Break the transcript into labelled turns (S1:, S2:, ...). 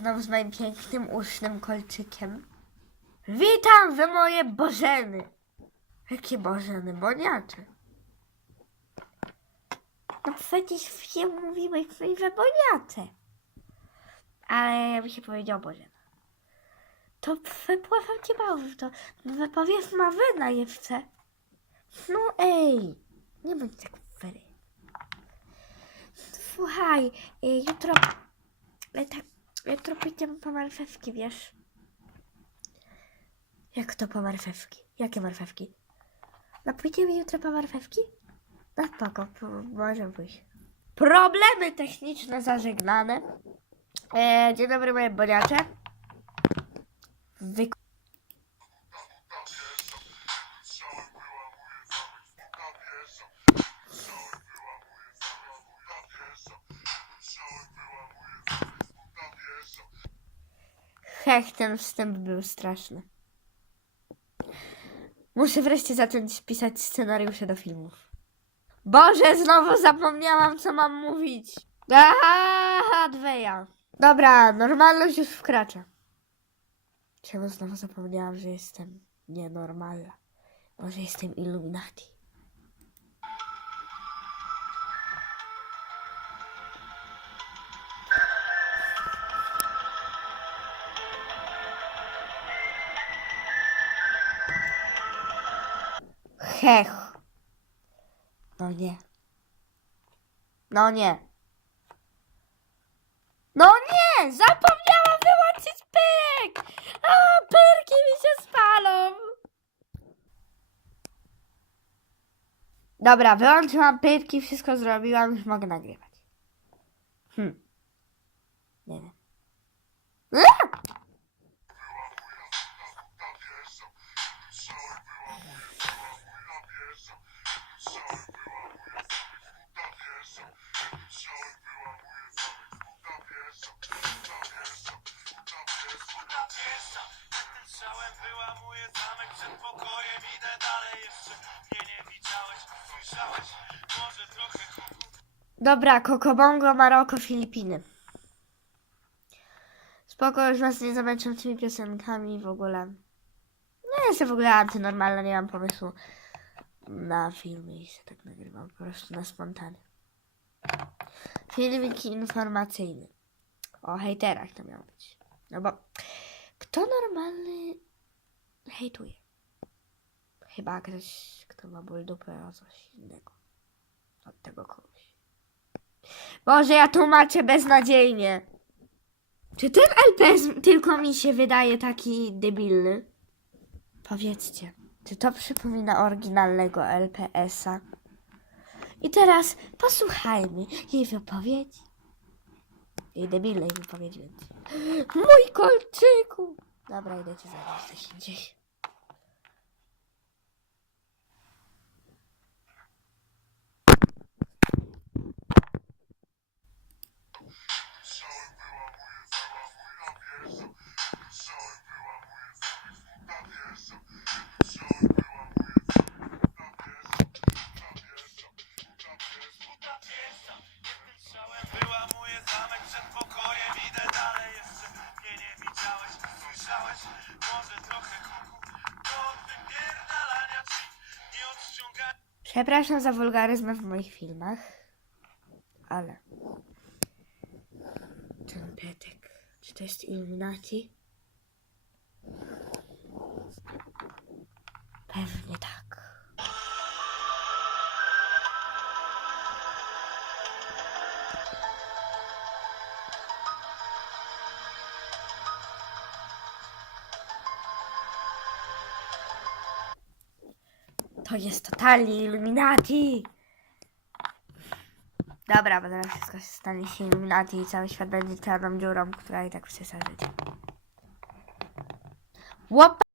S1: Znowu z moim pięknym, usznym kolczykiem. Witam wy moje Bożeny. Jakie Bożeny? Boniacze. No przecież mówiłeś twoi we Boniacze. Ale ja mi się powiedział Bożena. To przepraszam cię bardzo, to wypowiedz ma wyna jeszcze. No ej, nie bądź tak fery. Słuchaj, y, jutro, y, tak, jutro pójdziemy po marchewki, wiesz? Jak to po marchewki? Jakie marchewki? No pójdziemy jutro po marchewki? No spoko, możemy pójść. Problemy techniczne zażegnane. E, dzień dobry moje boniacze. Wy... Hech, ten wstęp był straszny. Muszę wreszcie zacząć pisać scenariusze do filmów. Boże, znowu zapomniałam, co mam mówić. Aha, dweja. Dobra, normalność już wkracza. Czemu znowu zapomniałam, że jestem nienormalna? Może jestem Illuminati? Hech. No nie. No nie. No nie! Zapomniałam wyłączyć pyrek! A, pyrki mi się spalą! Dobra, wyłączyłam pyrki, wszystko zrobiłam, już mogę nagrywać. Hm. Nie wiem.
S2: Jak strzałem wyłamuje zamek przed pokojem Idę dalej jeszcze Mnie nie widziałeś, słyszałeś Może trochę
S1: Dobra, Kokobongo, Maroko, Filipiny. Spoko, już was nie zamęczam tymi piosenkami w ogóle. Nie jestem w ogóle antynormalna, nie mam pomysłu na filmy i się tak nagrywam po prostu na spontanie. Filmik informacyjny. O hejterach to miało być. No bo kto normalny hejtuje? Chyba ktoś, kto ma ból dupy o coś innego. Od tego kogoś. Boże, ja tłumaczę beznadziejnie. Czy ten LPS tylko mi się wydaje taki debilny? Powiedzcie, czy to przypomina oryginalnego LPS-a? I teraz posłuchajmy jej wypowiedzi. Jej debilnej wypowiedzi. Mój kolczyku! Dobra, idę cię zaraz gdzieś. Przepraszam za wulgaryzmy w moich filmach, ale. Ten Petek, czy to jest Illuminati? Pewnie tak. To jest totalnie Illuminati! Dobra, bo zaraz wszystko stanie się Illuminati i cały świat będzie czarną dziurą, która i tak życie. Łop!